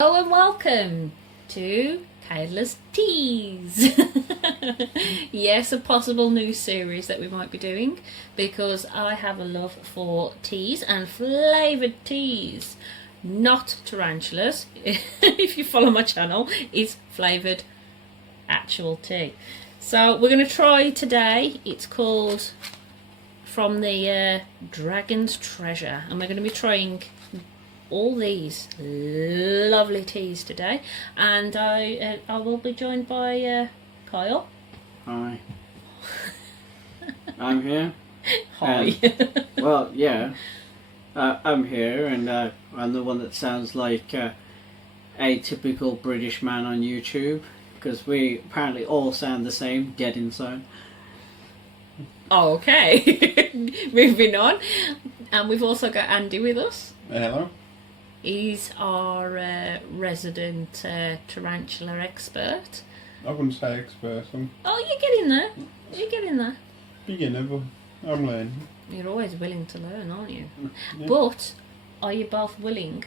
Hello and welcome to Kayla's Teas. Yes, a possible new series that we might be doing because I have a love for teas and flavoured teas. Not tarantulas. If you follow my channel, it's flavoured actual tea. So we're going to try today. It's called From the Dragon's Treasure, and we're going to be trying all these lovely teas today, and I will be joined by Kyle. Hi. I'm here. Hi. Well, yeah. I'm here, and I'm the one that sounds like a typical British man on YouTube, because we apparently all sound the same, dead inside. Oh, okay. Moving on, and we've also got Andy with us. Hello. He's our resident tarantula expert. I wouldn't say expert. I'm Oh, you're getting there. You're getting there. beginner, but I'm learning. You're always willing to learn, aren't you? Yeah. But are you both willing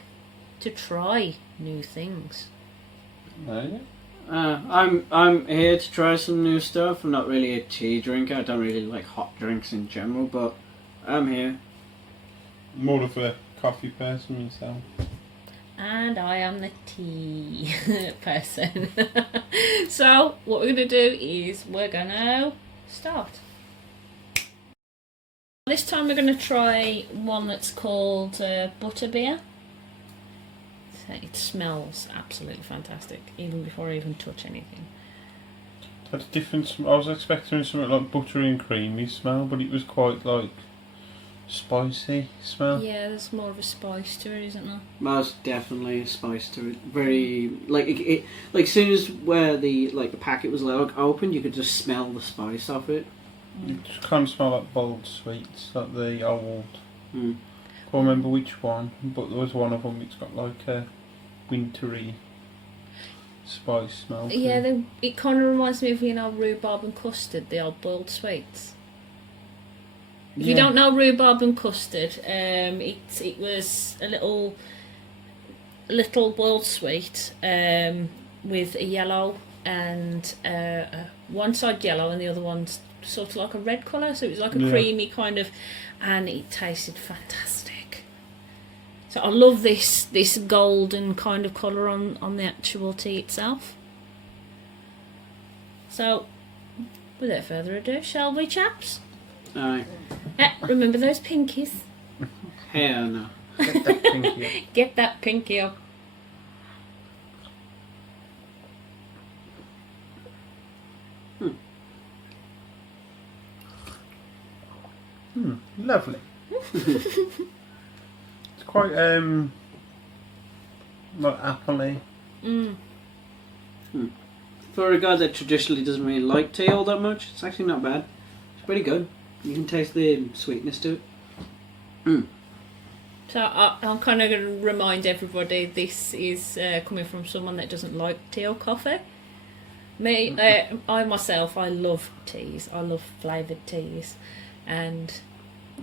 to try new things? No, I'm here to try some new stuff. I'm not really a tea drinker. I don't really like hot drinks in general, but I'm here. more of a coffee person myself. And I am the tea person. So what we're going to do is we're going to start. This time we're going to try one that's called Butterbeer. So it smells absolutely fantastic, even before I even touch anything. That's different. I was expecting something like buttery and creamy smell, but it was quite like spicy smell. Yeah, there's more of a spice to it, isn't there? Most definitely a spice to it. Very like it like as soon as where the packet was opened, you could just smell the spice of it. It just kind of smell like boiled sweets, like the old. Mm. Can't remember which one, but there was one of them. It's got like a wintry spice smell. to Yeah, it. it kind of reminds me of, you know, rhubarb and custard, the old boiled sweets. If you Yeah. don't know rhubarb and custard, it was a little boiled sweet with a yellow and one side yellow and the other one's sort of like a red colour, so it was like a Yeah. creamy kind of, and it tasted fantastic. So I love this golden kind of colour on the actual tea itself. So without further ado, shall we, chaps? Aye. Remember those pinkies? Hell no. Get that pinky up. Get that pinky up. Lovely. It's quite like appley. Mm. For a guy that traditionally doesn't really like tea all that much, it's actually not bad. It's pretty good. You can taste the sweetness to it. Mm. So I'm kind of going to remind everybody this is coming from someone that doesn't like tea or coffee. Me, I myself, I love teas. I love flavoured teas. And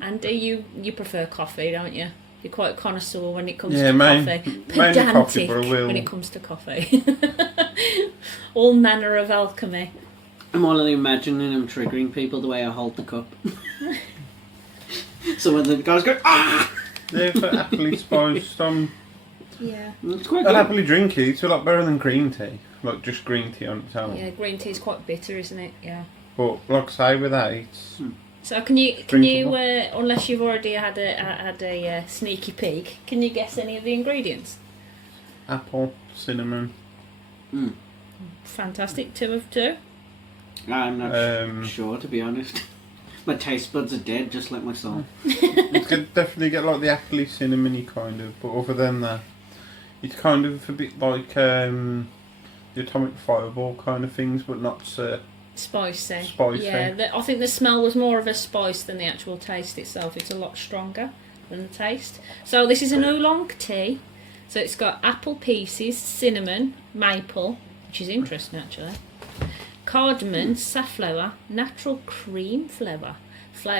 Andy, you prefer coffee, don't you? You're quite a connoisseur when it comes to coffee. Mainly Pedantic coffee, but I will. when it comes to coffee. All manner of alchemy. I'm only imagining him triggering people the way I hold the cup. So when the guys go, ah! Yeah, for happily spiced. Yeah. It's quite I'd good. happily drink it. It's a lot better than green tea. Like just green tea on its own. Yeah, green tea is quite bitter, isn't it? Yeah. But like I say, with that, it's So can you Drinkable. unless you've already had a sneaky peek, can you guess any of the ingredients? apple, cinnamon. Mm. Fantastic, 2 of 2. I'm not Um, sure, to be honest. My taste buds are dead, just like my soul. You could definitely get like the appley, cinnamony kind of. But other than that, it's kind of a bit like the atomic fireball kind of things, but not Spicy. Spicy. Yeah, I think the smell was more of a spice than the actual taste itself. It's a lot stronger than the taste. So this is an oolong tea. So it's got apple pieces, cinnamon, maple, which is interesting actually, cardamom, safflower, natural cream flavour. So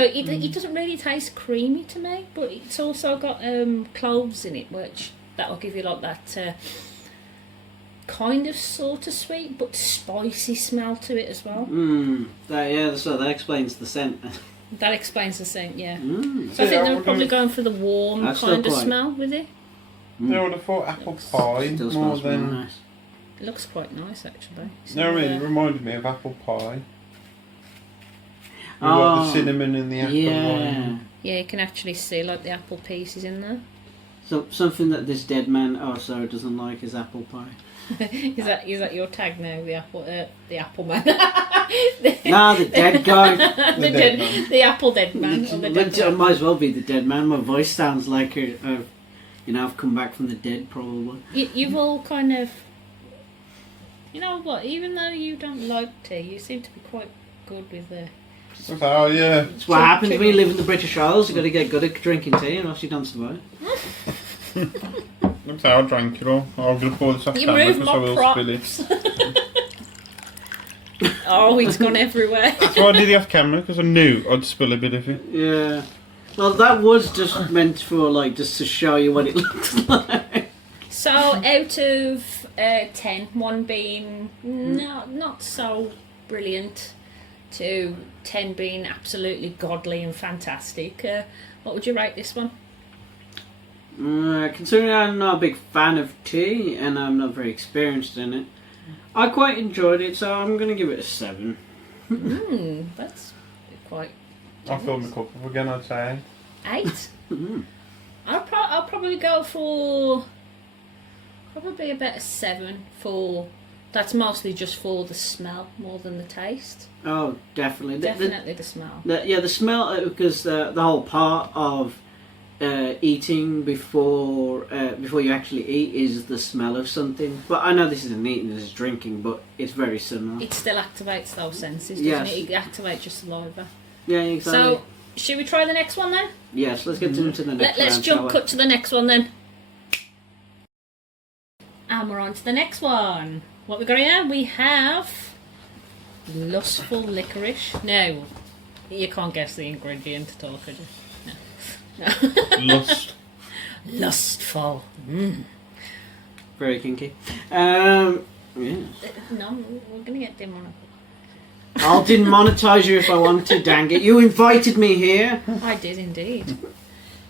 it doesn't really taste creamy to me, but it's also got cloves in it, which that'll give you like that kind of sort of sweet but spicy smell to it as well. So that explains the scent. That explains the scent, yeah. Mm. So I think they're probably going for the warm That's kind still of quite- smell with it. I would have thought apple pie Still more smells really than. nice. It looks quite nice actually. So, No, I mean, it reminded me of apple pie. With Oh, like the cinnamon and the apple. Yeah. yeah, you can actually see like the apple pieces in there. So something that this dead man doesn't like is apple pie. Is that your tag now? The apple man. The dead guy. The dead man. The apple dead man. Or the dead I man. might as well be the dead man. My voice sounds like I've come back from the dead, probably. You've all kind of, you know what? Even though you don't like tea, you seem to be quite good with the. Oh yeah. That's what happens when you live in the British Isles. You've got to get good at drinking tea, or else you don't survive. Looks like I drank it all. I'm going to pour this off You camera moved because I my will spill it. Oh, it's gone everywhere. That's why I did it off camera, because I knew I'd spill a bit of it. Yeah. Well, that was just meant for just to show you what it looks like. So out of 10, 1 being not so brilliant, to 10 being absolutely godly and fantastic, what would you rate this one? Considering I'm not a big fan of tea and I'm not very experienced in it, I quite enjoyed it, so I'm going to give it a 7. That's quite. I'll fill my cup up again, I'd say. 8. I'll probably go for probably about a 7 for. That's mostly just for the smell more than the taste. Oh, definitely. Definitely the smell. The smell, because the whole part of eating before you actually eat is the smell of something. But I know this isn't eating, this is drinking, but it's very similar. It still activates those senses, doesn't Yes. it? It activates your saliva. Yeah, exactly. So, should we try the next one then? Yes, let's get into the next Let's round, jump shall we? cut to the next one then. And we're on to the next one. What we got here? We have Lustful Licorice. No, you can't guess the ingredient at all, could you? No. Lust. Lustful. Very kinky. Yeah. No, we're going to get demonetized. I'll demonetize you if I want to, dang it. You invited me here. I did indeed.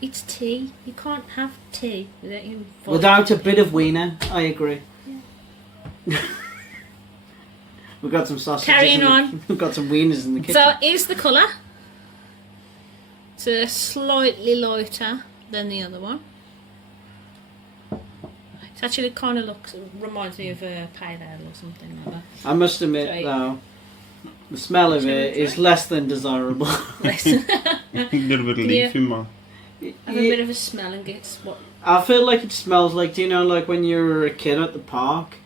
It's tea. You can't have tea without you. Without a bit of wiener, I agree. Yeah. We've got some sausages. Carrying on. We've got some wieners in the kitchen. So, here's the colour. It's slightly lighter than the other one. It actually kind of reminds me of a pale ale or something like that. I must admit, Right. though, the smell of it is less than desirable. Have A little bit of leaf in my. a bit of a smell and gets what? I feel like it smells like, do you know, like when you were a kid at the park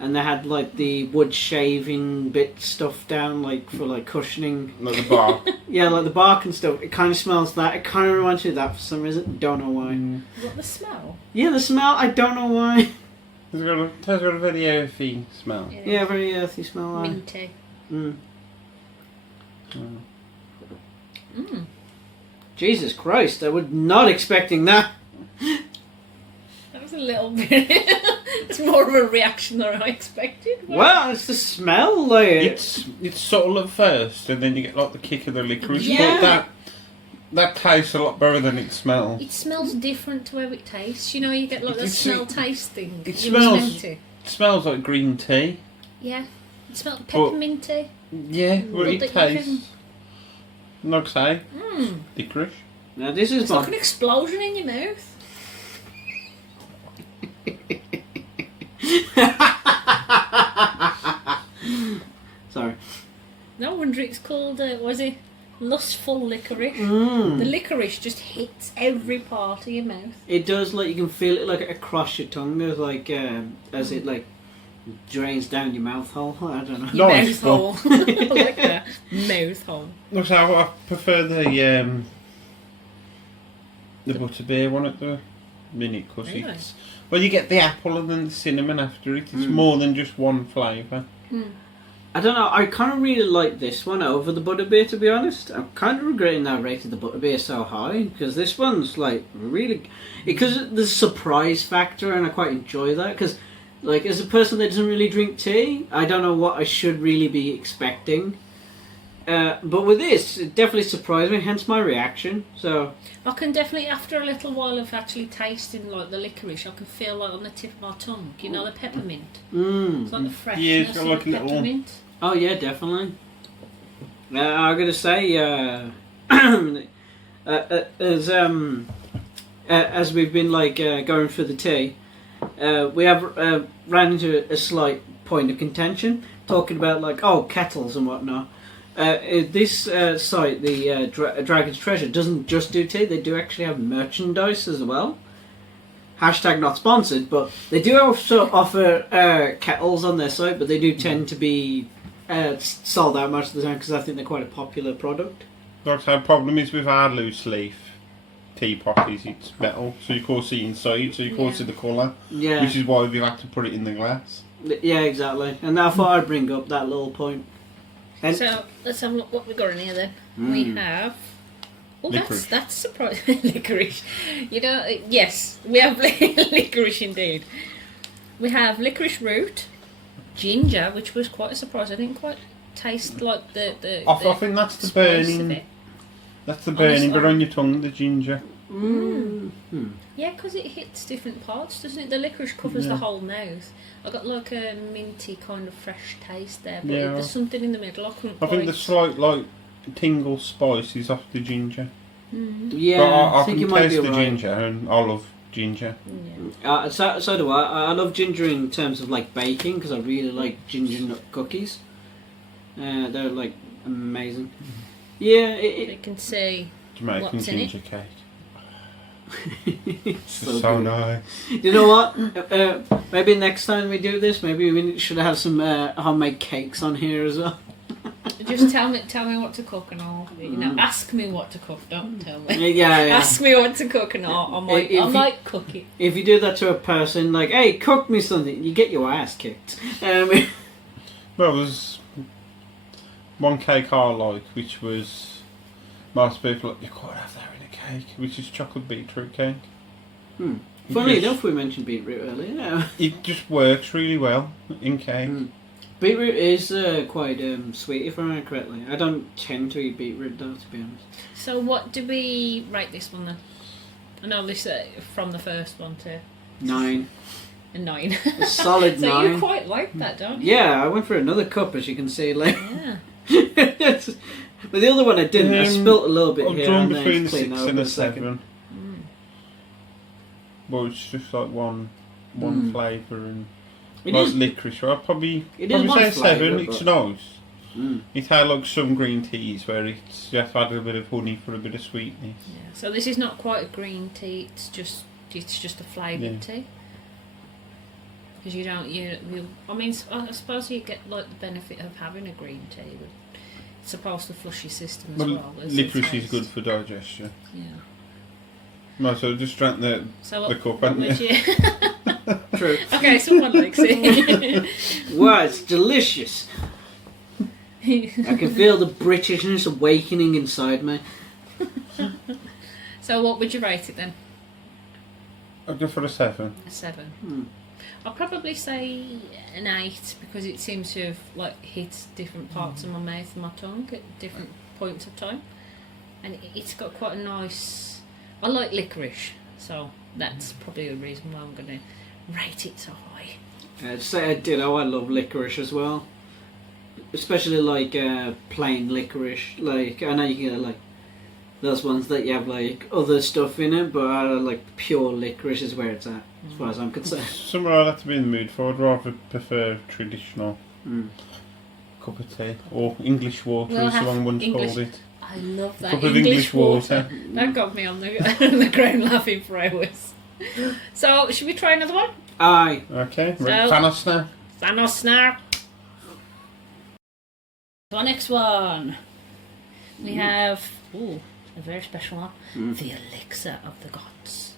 and they had like the wood shaving bit stuff down, like for like cushioning. Like the bark. Yeah, like the bark and stuff. It kind of smells that. It kind of reminds me of that for some reason. Don't know why. What the smell? Yeah, the smell. I don't know why. It's got a very earthy smell. Yeah, very earthy smell. Minty. Jesus Christ! I was not expecting that. That was a little bit. It's more of a reaction than I expected. Well, it's the smell, like It's subtle at first, and then you get like the kick of the licorice. Yeah. But that tastes a lot better than it smells. It smells different to how it tastes. You know, you get like the It's- smell taste thing. it You smells- smelt it. It smells like green tea. Yeah. It smells pepperminty. Yeah, but But it that you tastes. Like I say, licorice. now this is It's like an my. explosion in your mouth. Sorry. No wonder it's called, was it Lustful Licorice? Mm. The licorice just hits every part of your mouth. It does, like you can feel it like across your tongue, as like as it like drains down your mouth hole. I don't know. Your Nice, mouth hole. I like that. Mouth hole. So I prefer the butterbeer one at the minute because Really? it's well you get the apple and then the cinnamon after it. It's more than just one flavour. I don't know. I kind of really like this one over the Butterbeer, to be honest. I'm kind of regretting that I rated the Butterbeer so high because this one's like really because there's surprise factor, and I quite enjoy that. Because, like, as a person that doesn't really drink tea, I don't know what I should really be expecting. But with this, it definitely surprised me. Hence my reaction. So I can definitely, after a little while of actually tasting like the licorice, I can feel like on the tip of my tongue. You know, the peppermint. It's like the freshness it's got of like the a little- peppermint. oh yeah, definitely. I'm gonna say as we've been like going through the tea, we have ran into a slight point of contention, talking about like kettles and whatnot. This site, the Dragon's Treasure, doesn't just do tea; they do actually have merchandise as well. Hashtag not sponsored, but they do also offer kettles on their site, but they do tend to be sold out most of the time because I think they're quite a popular product. Like the problem is with our loose leaf teapot is it's metal, so you can't see inside, so you can't see the colour, Yeah, which is why we've had to put it in the glass. yeah, exactly. And I thought I'd bring up that little point. And So let's have a look what we got in here then. We have. Oh, Licorice. that's surprising. Licorice. You know, yes, we have licorice indeed. We have licorice root, ginger, which was quite a surprise. I didn't quite taste like the I think that's the spice of burning. it. That's the burning bit Honestly. on your tongue, the ginger. Yeah, because it hits different parts, doesn't it? The licorice covers the whole mouth. I got like a minty kind of fresh taste there, but Yeah. there's something in the middle. I couldn't I think the quite- slight like tingle spice is off the ginger. yeah, But I think can you might be taste the right. ginger, and I love ginger. Yeah. So do I. I love ginger in terms of like baking because I really like ginger nut cookies. They're like amazing. Yeah, You can see Jamaican What's in it? ginger cake. it's So, so good. nice. You know what? Maybe next time we do this, maybe we should have some homemade cakes on here as well. just tell me what to cook and I'll ask me what to cook. Don't tell me. Yeah. Ask me what to cook and I might cook it. If you do that to a person, like, hey, cook me something, you get your ass kicked. Well, there's one cake I like, which was most people like, you can't have that in a cake, which is chocolate beetroot cake. Funnily Because enough, we mentioned beetroot earlier. Yeah. it just works really well in cake. Beetroot is quite sweet, if I remember correctly. I don't tend to eat beetroot, though, to be honest. So what do we rate this one then? I know this from the first one to 9. a 9. A solid So 9. you quite like that, don't you? Yeah, I went for another cup, as you can see. Like, Yeah. but the other one I didn't. I spilt a little bit I'm here drawn and there. between a to clean 6 over and in a 7. Well, it's just like one flavour and It like is. licorice. I'd probably It is say one 7. flavour, It's but- nice. It had like some green teas where it's just added a bit of honey for a bit of sweetness. Yeah. So this is not quite a green tea. It's just a flavoured Yeah. tea. Because you don't I mean, I suppose you get like the benefit of having a green tea. But it's supposed to flush your system as well. as it licorice is tastes. good for digestion. Yeah. No, so just drank the So the cup, what hadn't would you? you? True. Okay, someone likes it. Wow, it's delicious. I can feel the Britishness awakening inside me. So what would you rate it then? I'd go for a 7. A 7. I'll probably say an 8 because it seems to have like hit different parts of my mouth and my tongue at different points of time, and it's got quite a nice. I like licorice, so that's probably the reason why I'm going to rate it so high. I'd say I did. Oh, I love licorice as well, especially like plain licorice. Like I know you can get like those ones that you have like other stuff in it, but I like pure licorice is where it's at, as far as I'm concerned. Somewhere I'd have to be in the mood for. I'd rather prefer traditional cup of tea or English water, We'll as have someone once English- called it. I love that Cup of English English water. water. That got me on the ground laughing for hours. So should we try another one? Aye. Okay, So- Thanos now. Thanos now. So our next one, we have a very special one, the Elixir of the Gods.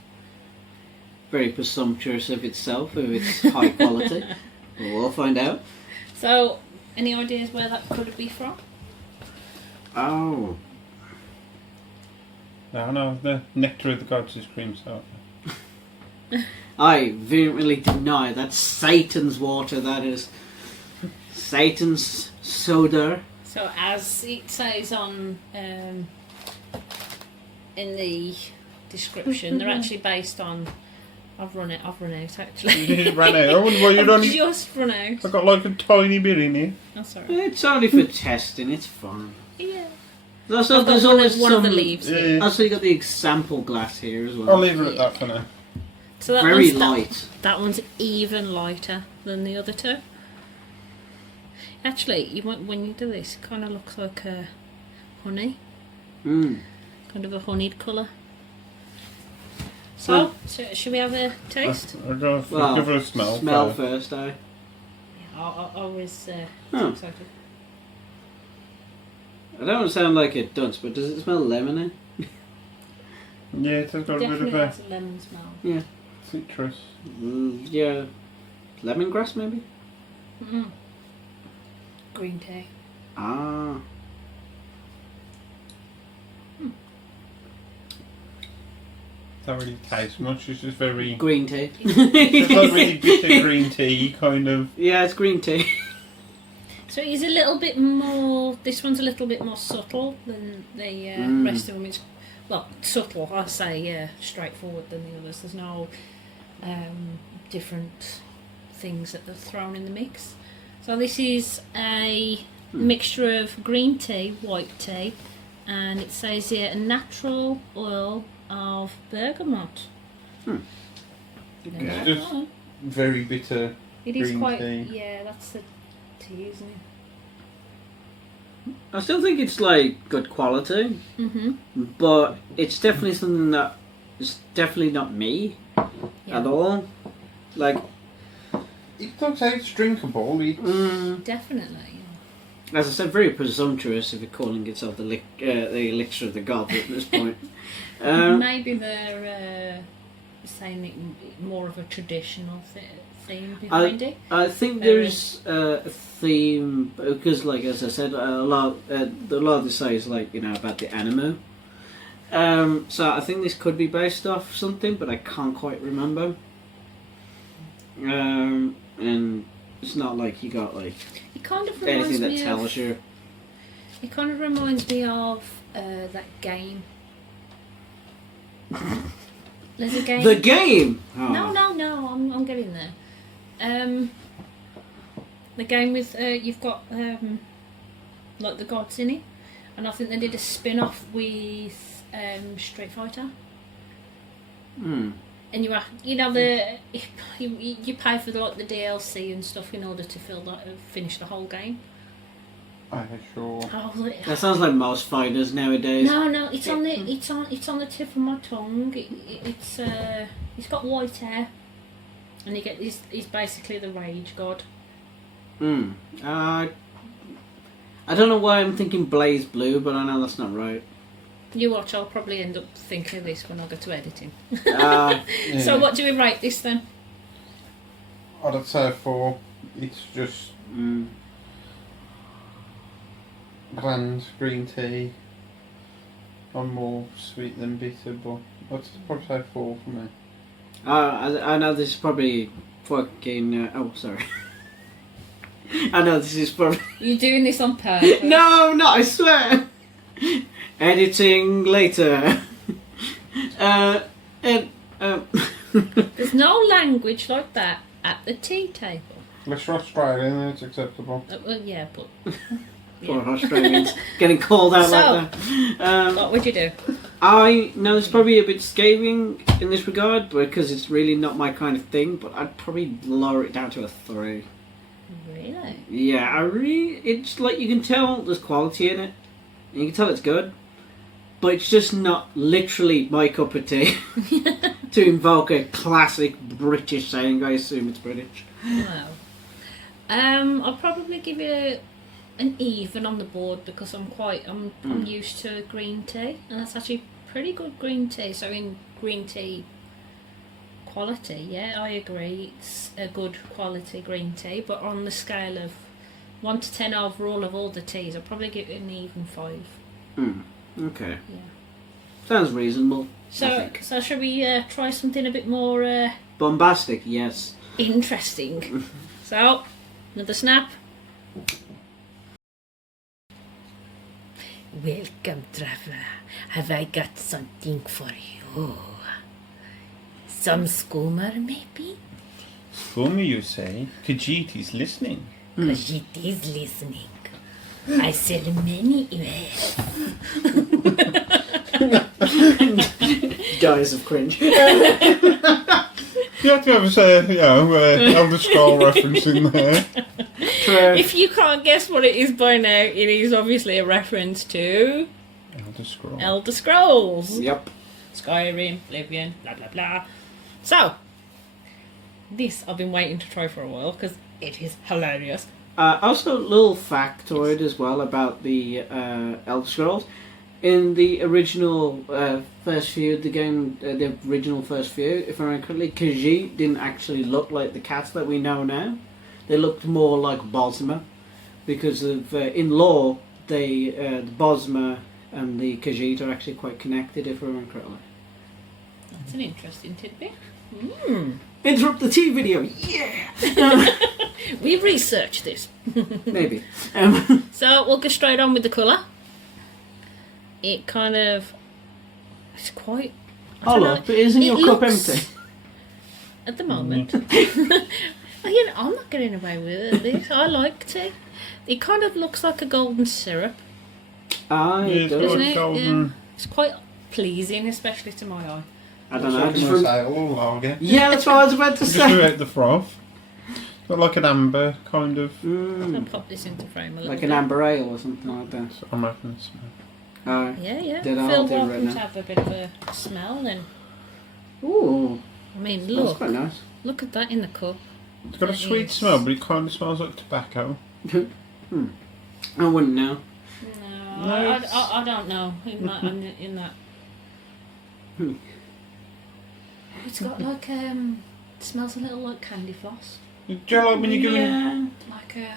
Very presumptuous of itself, of its high quality. We'll all find out. So Any ideas where that could be from? Oh. No, no, the nectar of the gods is cream soda. I vehemently deny that's Satan's water, that is. Satan's soda. So as it says on in the description, they're actually based on. I've run out actually. You ran out. I wonder why you don't. Just run out. I've got like a tiny bit in here. Oh, sorry. It's only for testing, it's fine. Yeah. There's I've got always one of the some- leaves. Yeah, Here. yeah. Also, you got the example glass here as well. I'll leave it at that for now. So that Very one's light. That one's even lighter than the other two. Actually, when you do this, it kind of looks like honey, Mm. kind of a honeyed colour. So, should we have a taste? I'll go Well, give it a smell. Smell first. first, eh? Yeah, I was Huh. excited. I don't want to sound like a dunce, but does it smell lemony? Yeah, it's got a bit Definitely of a has a lemon smell. Yeah. citrus. Yeah. Lemongrass, maybe? Mm. Green tea. Ah. Don't really taste much. It's just very. Green tea. It's like really bitter green tea, kind of. Yeah, it's green tea. So it's a little bit more. This one's a little bit more subtle than the rest of them. It's subtle. I say straightforward than the others. There's no different things that they're thrown in the mix. So this is a mixture of green tea, white tea, and it says here a natural oil of bergamot. Okay. It's just very bitter. It is green quite. tea. Yeah, that's the tea, isn't it? I still think it's like good quality, Mm-hmm. but it's definitely something that is definitely not me at all. Like, It does say it's drinkable. It's Definitely. as I said, very presumptuous if you're calling itself the elixir of the gods at this point. Maybe they're saying it more of a traditional theme behind it. I think there's a theme because, like as I said, a lot of this is like about the anime. So I think this could be based off something, but I can't quite remember. And it's not like you got like It kind of reminds anything that me tells of. you. It kind of reminds me of that game. There's a game. The game. Oh. No. I'm getting there. The game with you've got like the gods in it, and I think they did a spin-off with Street Fighter. Hmm. And you pay for like the DLC and stuff in order to finish the whole game. sure. Oh, That sounds like most fighters nowadays. no, it's on the tip of my tongue. He's got white hair, and he's basically the rage god. Hmm. I don't know why I'm thinking Blaze Blue, but I know that's not right. You watch, I'll probably end up thinking of this when I go to editing. Yeah. So what do we rate this then? I'd say a 4. It's just bland green tea. I'm more sweet than bitter, but I'd probably say 4 for me. I know this is probably fucking. Oh, sorry. I know this is probably. You're doing this on purpose. No, I'm not. I swear. Editing later. There's no language like that at the tea table. Unless you're Australian, then it's acceptable. Well, yeah, but Poor Australians getting called out like that. what would you do? I know it's probably a bit scathing in this regard because it's really not my kind of thing, but I'd probably lower it down to a 3. Really? Yeah, it's like you can tell there's quality in it, and you can tell it's good, but it's just not literally my cup of tea. To invoke a classic British saying, I assume it's British. Wow. I'll probably give you an even on the board because I'm used to green tea, and that's actually pretty good green tea. So in green tea quality, yeah, I agree, it's a good quality green tea. But on the scale of 1 to 10 overall of all the teas. I'll probably give it an even 5. Okay. Yeah. Sounds reasonable. I So, think. so shall we try something a bit more Bombastic, yes. interesting? So, another snap. Welcome, traveler. Have I got something for you? Some skomer, maybe? Skomer, you say? Khajiit is listening. Because it is listening. I sell many. Guys of cringe. You have to have a Elder Scroll reference in there. True. If you can't guess what it is by now, it is obviously a reference to Elder Scroll. Elder Scrolls. Yep. Skyrim, Oblivion, blah blah blah. So, this I've been waiting to try for a while because it is hilarious. Also, a little factoid as well about the Elder Scrolls. In the original first view of the game, the original first view, if I remember correctly, Khajiit didn't actually look like the cats that we know now. They looked more like Bosma, because of in lore, the Bosma and the Khajiit are actually quite connected, if I remember correctly. That's an interesting tidbit. Interrupt the tea video, yeah. We researched this. Maybe. So we'll go straight on with the colour. It kind of, it's quite. Hold up, but isn't your cup empty? At the moment. You know, I'm not getting away with it. I like tea. It kind of looks like a golden syrup, It does. doesn't it? golden. Yeah. It's quite pleasing, especially to my eye. I don't know. Like just a from- ale lager. Yeah, that's what I was about to Just say. without the froth. Got like an amber kind of. I'll pop this into frame a little Like bit. an amber ale or something like that. I'm having a smell. Yeah. Did I Feel do it welcome right to now? have a bit of a smell then. Ooh, I mean, that's look. quite nice. Look at that in the cup. It's got a It sweet is. smell, but it kind of smells like tobacco. I wouldn't know. No, No, I it's- don't know in that. It's got like smells a little like candy floss. Do you like when you go in? Yeah. Like a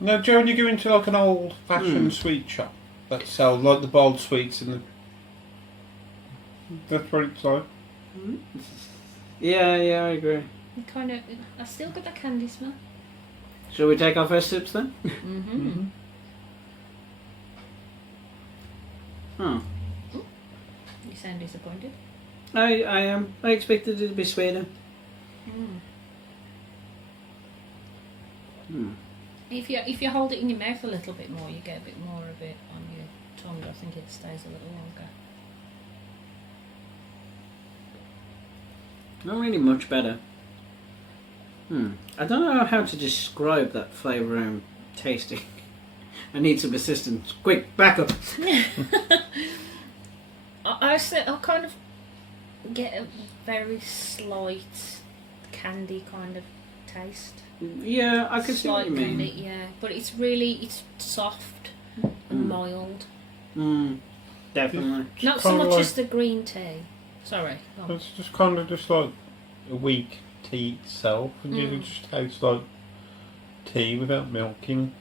No, do you when you go into like an old-fashioned sweet shop that sell like the bold sweets and the. That's what it's like. Yeah, I agree. it kind of. I still got that candy smell. Shall we take our first sips then? Mm-hmm. Oh. You sound disappointed. I am. I expected it to be sweeter. If you hold it in your mouth a little bit more, you get a bit more of it on your tongue. I think it stays a little longer. Not really much better. I don't know how to describe that flavour I'm tasting. I need some assistance. Quick, back up. I kind of get a very slight candy kind of taste. Yeah, I can see what you mean. Candy, yeah, but it's soft and mild. Definitely. Not so kinda much like- as the green tea. Sorry. go on. It's just kind of just like a weak tea itself, and you just taste like tea without milking.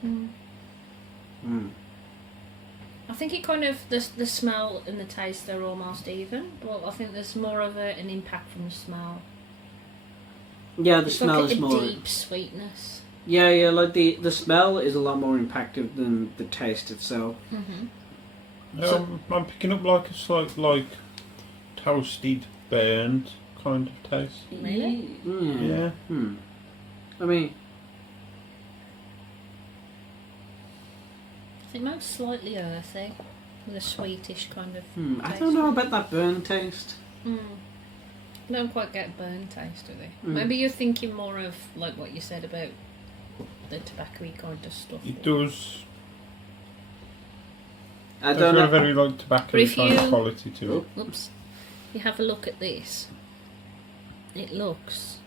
I think it kind of the smell and the taste are almost even, but I think there's more of an impact from the smell. Yeah, the It's smell like is a more. deep sweetness. Yeah, like the smell is a lot more impactful than the taste itself. I'm picking up like a slight like toasted, burnt kind of taste. Really? Yeah. I mean, I think mine's slightly earthy, with a sweetish kind of. I taste. don't know about that burn taste. I don't quite get burn taste, do they? Maybe you're thinking more of like what you said about the tobacco-y kind of stuff. It does. I There's don't a know. very like tobacco But if kind you- of quality to it. Oops. You have a look at this. It looks.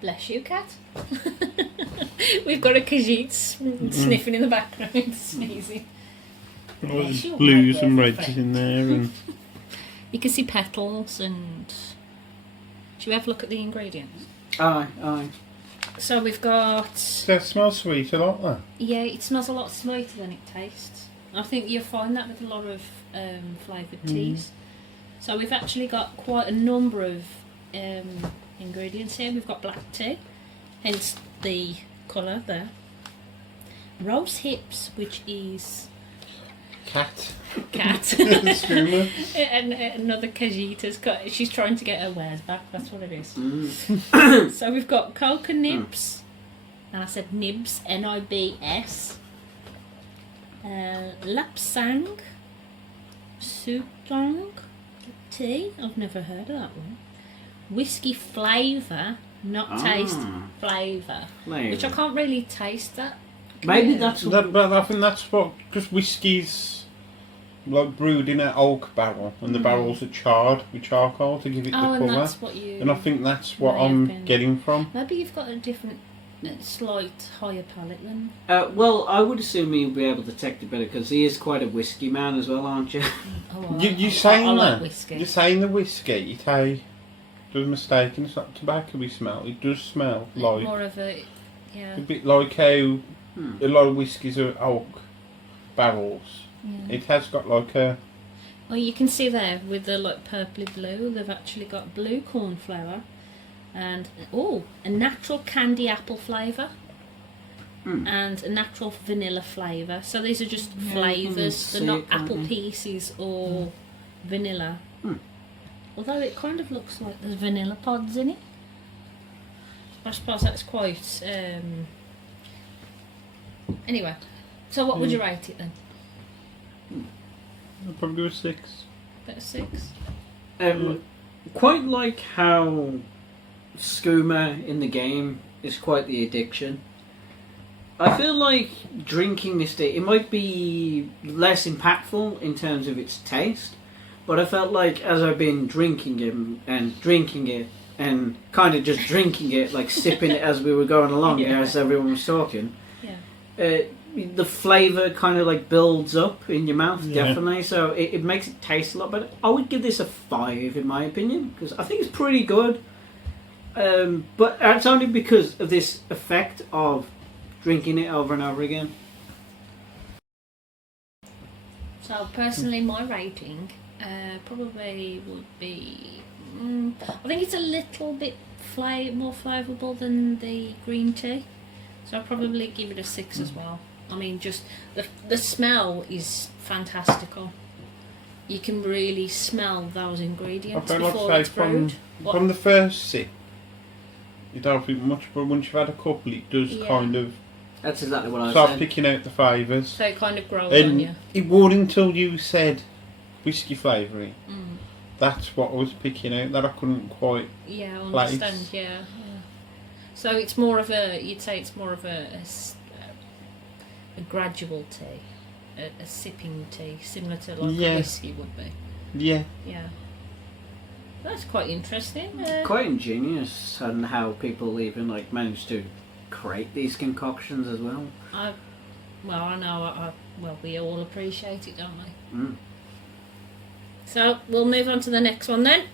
Bless you, cat. We've got a Khajiit sniffing in the background, sneezing. Bless you, Blues my and worthy reds friend. in there, and You can see petals and. Should we have a look at the ingredients? Aye. So we've got... That smells sweet a lot, though. Yeah, it smells a lot sweeter than it tastes. I think you'll find that with a lot of flavoured teas. So we've actually got quite a number of ingredients here. We've got black tea, hence the colour there. Rose hips, which is... Cat. And another Kajita's got... She's trying to get her wares back, that's what it is. So we've got coca nibs. And I said nibs, N-I-B-S. Lapsang. Sutong tea. I've never heard of that one. Whiskey flavour, not taste, flavour. Which I can't really taste that. Maybe that's But I think that's what, because whiskey's like brewed in an oak barrel, and the barrels are charred with charcoal to give it the colour. And that's what you... And I think that's what I'm getting from. Maybe you've got a different, slight higher palate than... well, I would assume you'll be able to detect it better because he is quite a whiskey man as well, aren't you? You're saying I that? like whiskey. You're saying the whiskey, does mistake, it's not tobacco-y smell. It does smell like... More of a... Yeah. A bit like how a lot of whiskies are oak barrels. Yeah. It has got like a... Well, you can see there with the like purpley blue, they've actually got blue corn flour and a natural candy apple flavour and a natural vanilla flavour. So these are just flavours. They're not apple pieces or vanilla. Although it kind of looks like there's vanilla pods in it. I suppose that's quite... Anyway, so what would you rate it then? I'd probably do a 6. About a 6? Quite like how skooma in the game is quite the addiction. I feel like drinking this tea, it might be less impactful in terms of its taste, but I felt like as I've been drinking it and kind of just drinking it, like sipping it as we were going along as everyone was talking, the flavour kind of like builds up in your mouth, definitely, so it makes it taste a lot better. I would give this a 5 in my opinion, because I think it's pretty good, but it's only because of this effect of drinking it over and over again. So personally, my rating probably would be... I think it's a little bit more flavourable than the green tea. So I'll probably give it a 6 as well. I mean, just the smell is fantastical. You can really smell those ingredients before it's brewed. From the first sip, you don't think much, but once you've had a couple, it does kind of... That's exactly what I start said. picking out the flavours. So it kind of grows and on you. It wasn't until you said whiskey flavouring. That's what I was picking out, that I couldn't quite Yeah, I place. understand, yeah. So it's more of a, you'd say it's more of a gradual tea, a sipping tea, similar to like a whiskey would be. Yeah. Yeah. That's quite interesting. Quite ingenious on how people even like manage to create these concoctions as well. I know, well, we all appreciate it, don't we? So we'll move on to the next one then.